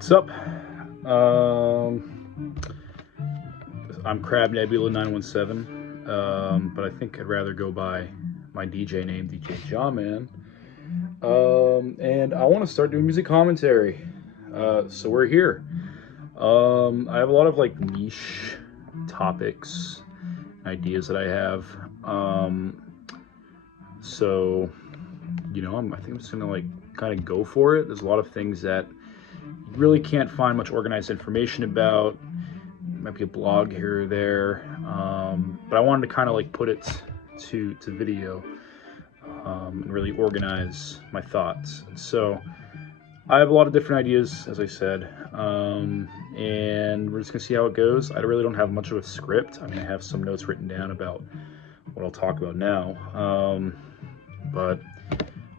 What's up? I'm Crab Nebula 917, but I think I'd rather go by my DJ name, DJ Jawman. And I want to start doing music commentary. So we're here. I have a lot of like niche topics, ideas that I have. So I think I'm just gonna like kind of go for it. There's a lot of things that you really can't find much organized information about. Might be a blog here or there, but I wanted to kind of like put it to video and really organize my thoughts. So I have a lot of different ideas, as I said, and we're just gonna see how it goes. I really don't have much of a script. I mean, I have some notes written down about what I'll talk about now, but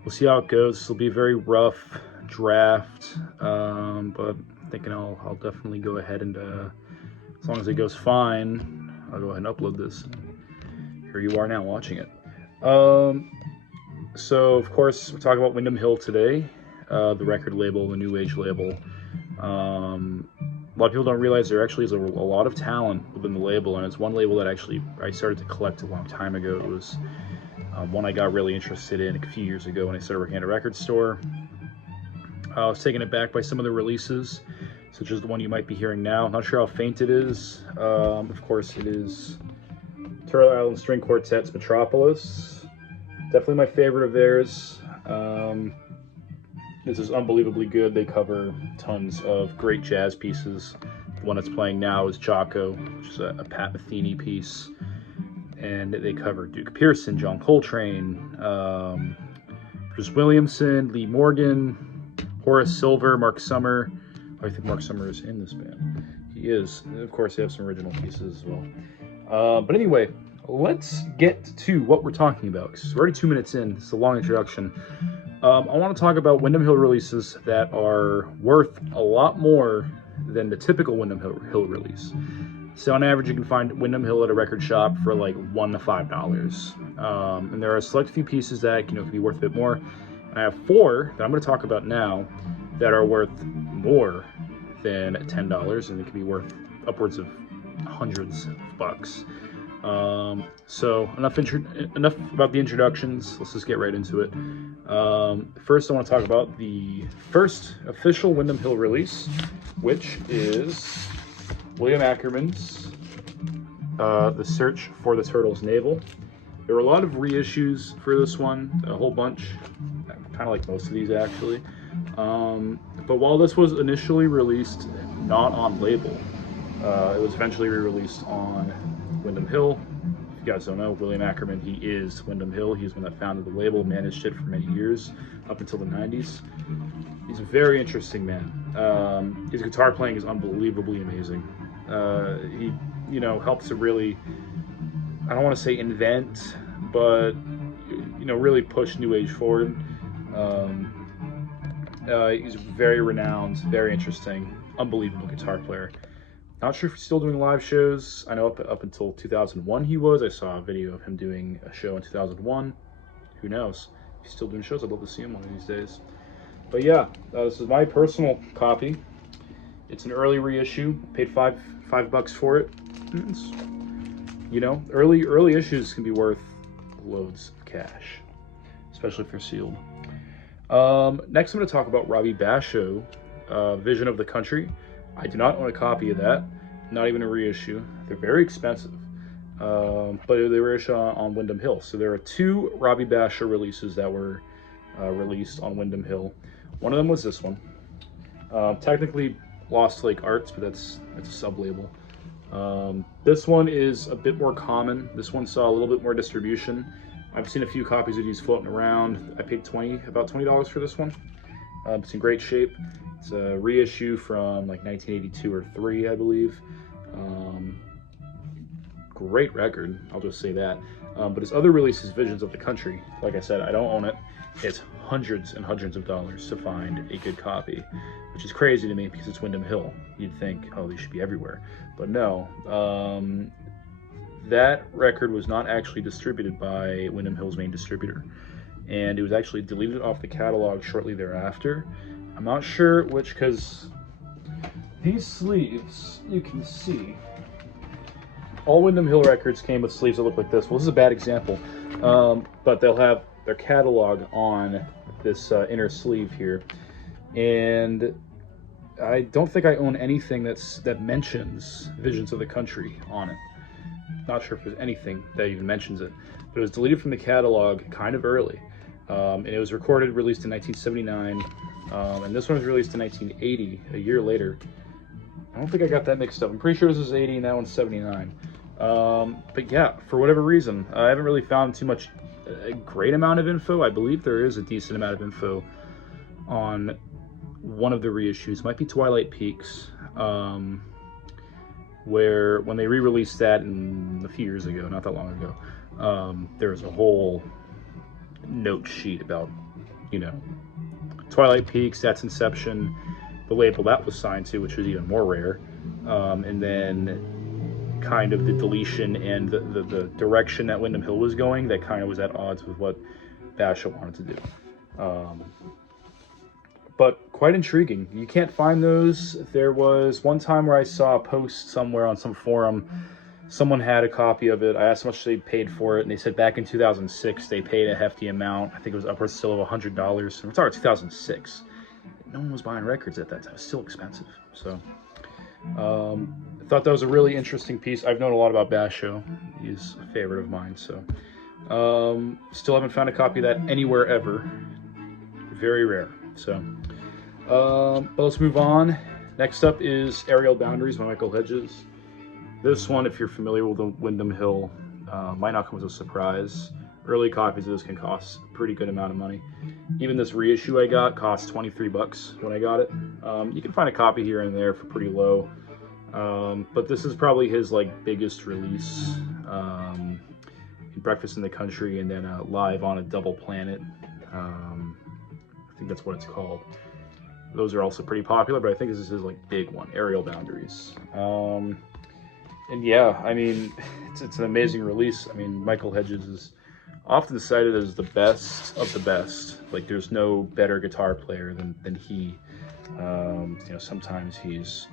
we'll see how it goes. This will be a very rough draft, but I'm thinking I'll definitely go ahead and as long as it goes fine, I'll go ahead and upload this. Here you are now watching it. So of course we're talking about Windham Hill today, the record label, the new age label. A lot of people don't realize there actually is a lot of talent within the label, and it's one label that actually I started to collect a long time ago. It was one I got really interested in a few years ago when I started working at a record store. I was taken aback by some of the releases, such as the one you might be hearing now. I'm not sure how faint it is. Of course, it is Turtle Island String Quartet's Metropolis. Definitely my favorite of theirs. This is unbelievably good. They cover tons of great jazz pieces. The one that's playing now is Jocko, which is a Pat Metheny piece. And they cover Duke Pearson, John Coltrane, Bruce Williamson, Lee Morgan, Horace Silver, Mark Summer. I think Mark Summer is in this band. He is. Of course, they have some original pieces as well. But anyway, let's get to what we're talking about, because we're already 2 minutes in. It's a long introduction. I want to talk about Windham Hill releases that are worth a lot more than the typical Windham Hill release. So on average, you can find Windham Hill at a record shop for like $1 to $5. And there are a select few pieces that can be worth a bit more. And I have 4 that I'm going to talk about now that are worth more than $10, and it can be worth upwards of hundreds of bucks. So enough about the introductions. Let's just get right into it. First, I want to talk about the first official Windham Hill release, which is William Ackerman's The Search for the Turtle's Navel. There were a lot of reissues for this one, a whole bunch, kind of like most of these actually. But while this was initially released not on label, it was eventually re-released on Windham Hill. If you guys don't know, William Ackerman, he is Windham Hill. He's the one that founded the label, managed it for many years, up until the 90s. He's a very interesting man. His guitar playing is unbelievably amazing. He, helps to really, I don't want to say invent, but, really push New Age forward. He's very renowned, very interesting, unbelievable guitar player. Not sure if he's still doing live shows. I know up until 2001 he was. I saw a video of him doing a show in 2001. Who knows? If he's still doing shows, I'd love to see him one of these days. But yeah, this is my personal copy. It's an early reissue. Paid $5 for it. It's, early issues can be worth loads of cash, especially if they're sealed. Next, I'm going to talk about Robbie Basho, Vision of the Country. I do not own a copy of that, not even a reissue. They're very expensive, but they were issued on Windham Hill. So there are 2 Robbie Basho releases that were released on Windham Hill. One of them was this one. Technically Lost Lake Arts, but it's a sub-label. This one is a bit more common. This one saw a little bit more distribution. I've seen a few copies of these floating around. I paid about $20 for this one. It's in great shape. It's a reissue from like 1982 or 3, I believe. Great record, I'll just say that. But his other release is Visions of the Country. Like I said, I don't own it. It's hundreds and hundreds of dollars to find a good copy, which is crazy to me because it's Windham Hill. You'd think, oh, they should be everywhere. But no. That record was not actually distributed by Windham Hill's main distributor, and it was actually deleted off the catalog shortly thereafter. I'm not sure which, because these sleeves, you can see, all Windham Hill records came with sleeves that look like this. Well, this is a bad example, but they'll have their catalog on this inner sleeve here. And I don't think I own anything that mentions Visions of the Country on it. Not sure if there's anything that even mentions it, but it was deleted from the catalog kind of early. And it was recorded, released in 1979, and this one was released in 1980, a year later. I don't think I got that mixed up. I'm pretty sure this is 80 and that one's 79. But yeah, for whatever reason, I haven't really found a great amount of info. I believe there is a decent amount of info on one of the reissues. Might be Twilight Peaks, where when they re-released that a few years ago, not that long ago, there was a whole note sheet about, Twilight Peaks, that's inception, the label that was signed to, which was even more rare, and then kind of the deletion and the direction that Windham Hill was going that kind of was at odds with what Basho wanted to do. But quite intriguing. You can't find those. There was one time where I saw a post somewhere on some forum. Someone had a copy of it. I asked how much they paid for it, and they said back in 2006 they paid a hefty amount. I think it was upwards still of $100. And we're talking 2006. No one was buying records at that time. It's still expensive. So I thought that was a really interesting piece. I've known a lot about Basho. He's a favorite of mine. So still haven't found a copy of that anywhere ever. Very rare. So but let's move on. Next up is Aerial Boundaries by Michael Hedges. This one, if you're familiar with the Windham Hill, might not come as a surprise. Early copies of this can cost a pretty good amount of money. Even this reissue I got cost 23 bucks when I got it. You can find a copy here and there for pretty low. But this is probably his biggest release. Breakfast in the Country, and then Live on a Double Planet. I think that's what it's called. Those are also pretty popular, but I think this is his big one, Aerial Boundaries. And yeah, I mean, it's an amazing release. I mean, Michael Hedges is often cited as the best of the best. There's no better guitar player than he. Sometimes there's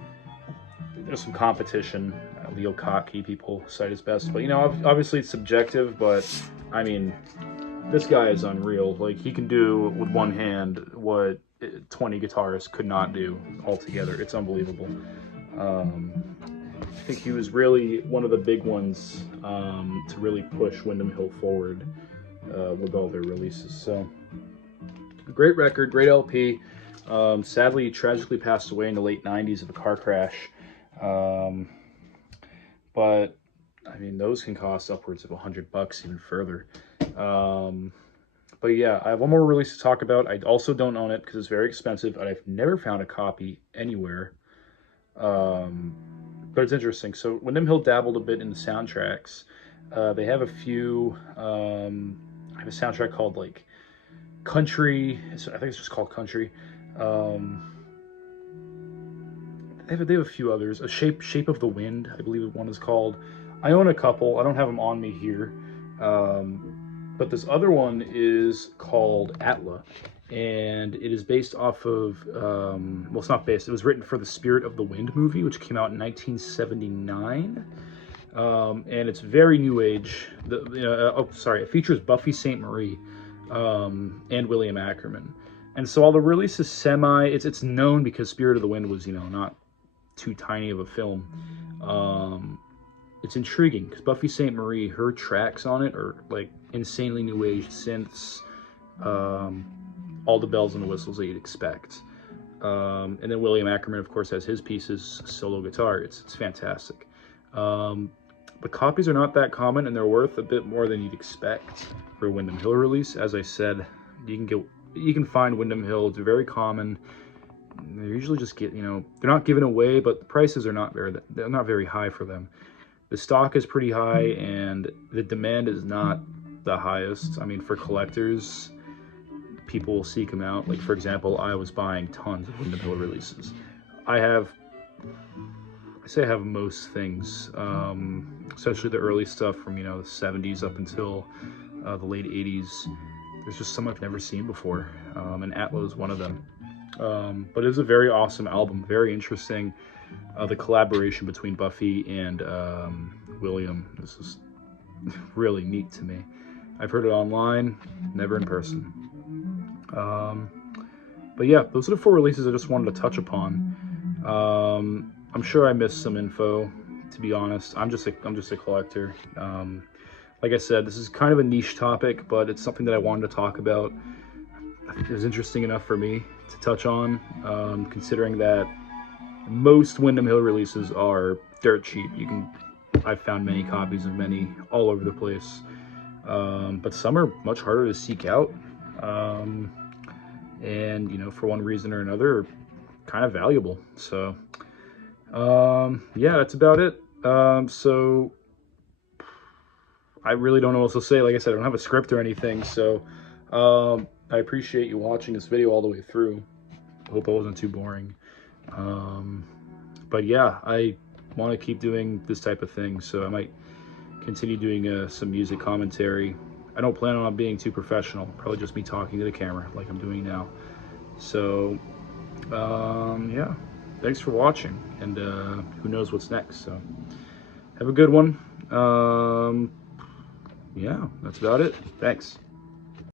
some competition. Leo Kottke people cite as best, but obviously it's subjective. But I mean, this guy is unreal. He can do with one hand what 20 guitarists could not do altogether. It's unbelievable. I think he was really one of the big ones to really push Windham Hill forward with all their releases. So, great record, great LP. Sadly, he tragically passed away in the late 90s of a car crash. But, I mean, those can cost upwards of $100 even further. But yeah, I have one more release to talk about. I also don't own it because it's very expensive, and I've never found a copy anywhere. But it's interesting. So Windham Hill dabbled a bit in the soundtracks. They have a few. I have a soundtrack called Country. I think it's just called Country. They have a few others. A Shape of the Wind, I believe one is called. I own a couple. I don't have them on me here. But this other one is called Atla, and it is based off of, well, it's not based, it was written for the Spirit of the Wind movie, which came out in 1979, and it's very new age. It features Buffy Sainte-Marie and William Ackerman. And so all the release is it's known because Spirit of the Wind was, not too tiny of a film. It's intriguing because Buffy Sainte-Marie, her tracks on it are insanely new age synths, all the bells and the whistles that you'd expect. And then William Ackerman, of course, has his pieces, solo guitar. It's fantastic. But copies are not that common, and they're worth a bit more than you'd expect for a Windham Hill release. As I said, you can find Windham Hill. It's very common. They usually just get, they're not given away, but the prices are they're not very high for them. The stock is pretty high, and the demand is not the highest. I mean, for collectors, people will seek them out. For example, I was buying tons of Windham Hill releases. I have most things, especially the early stuff from, the 70s up until the late 80s. There's just some I've never seen before, and Atla is one of them. But it is a very awesome album, very interesting. the collaboration between Buffy and William. This is really neat to me. I've heard it online, never in person. But yeah, those are the 4 releases I just wanted to touch upon. I'm sure I missed some info, to be honest. I'm just a collector. Like I said, this is kind of a niche topic, but it's something that I wanted to talk about. It was interesting enough for me to touch on, considering that most Windham Hill releases are dirt cheap. I've found many copies of many all over the place, but some are much harder to seek out, and for one reason or another, are kind of valuable. So, yeah, that's about it. So I really don't know what else to say. Like I said, I don't have a script or anything, so I appreciate you watching this video all the way through. I hope I wasn't too boring. But yeah, I want to keep doing this type of thing, so I might continue doing some music commentary. I don't plan on being too professional, probably just me talking to the camera like I'm doing now. So yeah, thanks for watching, and who knows what's next. So have a good one. Yeah, that's about it. Thanks.